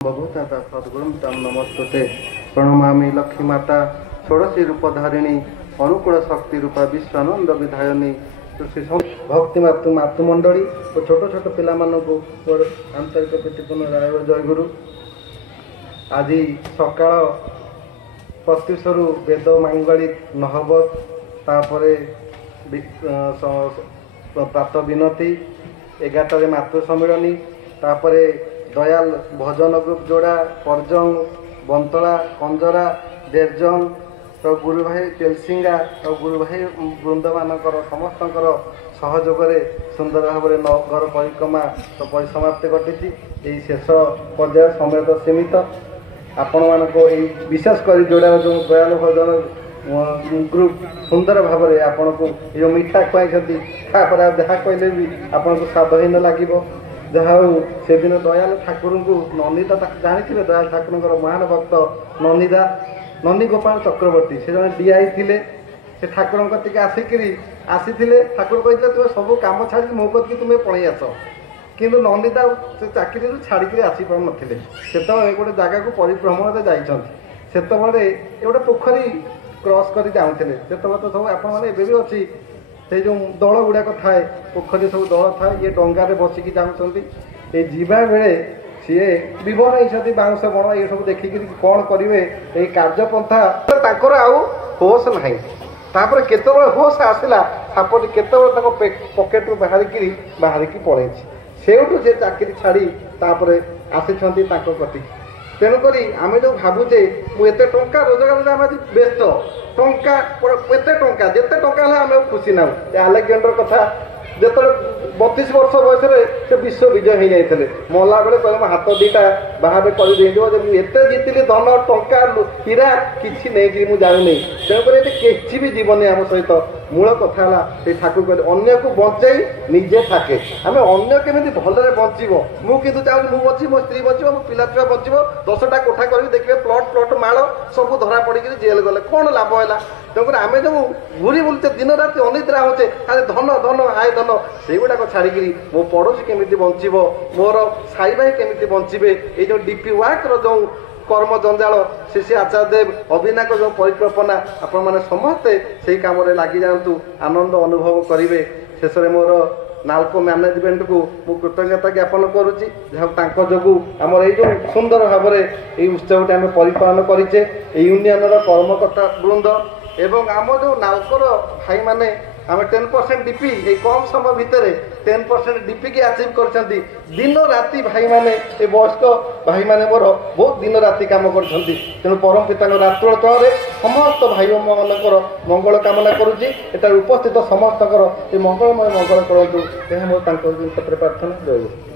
भगवता सद्गुरुं तं नमस्तुते प्रणमामि लक्ष्मी माता षोडशी रूपधारिणी अनुकूल शक्ति रूपा विश्वानंद विधायनी भक्ति मातृमंडली और छोट छोट पिला आंतरिक प्रीतिपूर्ण राय जयगुरु। आज सकाळ 25 वेद मांगलिक নহবত तापरे प्रात विनती 11 मातृ सम्मिलनी तापरे दयाल भजन ग्रुप जोड़ा परजंग बंतला कंजरा देरजंग तो गुरु भाई तेलसिंगा और गुरु भाई वृंद मानकर समस्त सहयोग सुंदर भाव में नगर परिक्रमा तो परिसमाप्ति घटी शेष पर्याय समय तो सीमित आपण मानक विशेषकर जोड़ा जो दयाल भजन ग्रुप सुंदर भाव में आपन को ये मीठा खुआई जहाँ कहले भी आपन को स्वादहीन लगे जहाँ से दिन दयाल ठाकुर को नंदिता जानी दयाल ठाकुर महान भक्त नंदिदा नंदी गोपाल चक्रवर्ती से जन डीआई थे से ठाकुर कति आसी ठाकुर कहते तुम सब कम छाड़ी मो कति तुम्हें पलि आस कि नंदिता से चाकरी छाड़ी आसी पार नथिले से गोटे जगह को परिभ्रमण से गोटे पोखरी क्रॉस कर जाऊे से तो सब आप अच्छी से जो दल गुड़ाक थाए पोखरी सब दल थाए ये डंगार बसिकी जाऊँगी जीवा बेले सी विभन होती बाउंश बण ये सब देखिक कौन करेंगे ये कार्यपंथा तर आउ होश ना तापर केत होश आसला सापटी केत पकेट बाहरिकी पड़े से चाकरी छाड़ी आसी कति तेणुक आम जो भावुचे मुझे टा रोजगार आम आज व्यस्त टंका जिते टा खुशी ना आलेक्जेंडर कथा जो 32 वर्ष बयस से विश्व विजय हो जाते मरला बेले कह हाथ दीटा बाहर कर जीतली धन टंका हीरा किसी नहीं मुझे जानी तेणुक किसी भी जीवन आम सहित मूल कथा है ठाकुर कहते अन्य को बचाई निजे थाके आम अन्य केमी भलरे बचब मुझे चाहूँ मुझे बची मो स्त्री बचो मो पिला छुआ बचो 10टा कोठा कर देखिए प्लट माड़ सब धरा पड़ी जेल गले कौन लाभ है तेणुक आम जो घूरी बुलचे दिन राति अनिद्रा होचे खाली धन धन हाय धन से गुड़ाक छाड़ी मो पड़ोशी केमी बचब मोर साई भाई केमी बचे ये जो डीपी वार्कर जो कर्म जंजाल श्री आचार्य देव अभिनाक जो परिकल्पना आपण मैंने समस्ते से कम लगी जातु आनंद अनुभव करेंगे शेष में मोर नाल्को मैनेजमेंट को मु कृतज्ञता ज्ञापन करुच्ची जहाँ जो आमर ये सुंदर भाव में ये उत्सव आम परिपालन करें यूनियन कर्मकर्ता वृंद एवं आम जो नाल्कोर भाई माने आम 10% डीपी ये कम समय भितर 10% डीपी की अचीव कर दिन राति भाई माने ये वयस्क भाई माने मोर बहुत दिन राति काम कर तेणु परम पिता रात्रोल तल समस्त भाई मानकर मंगल कामना करुच्ची उपस्थित समस्त मंगलमय मंगल करूँ यह मोर प्रार्थना जय।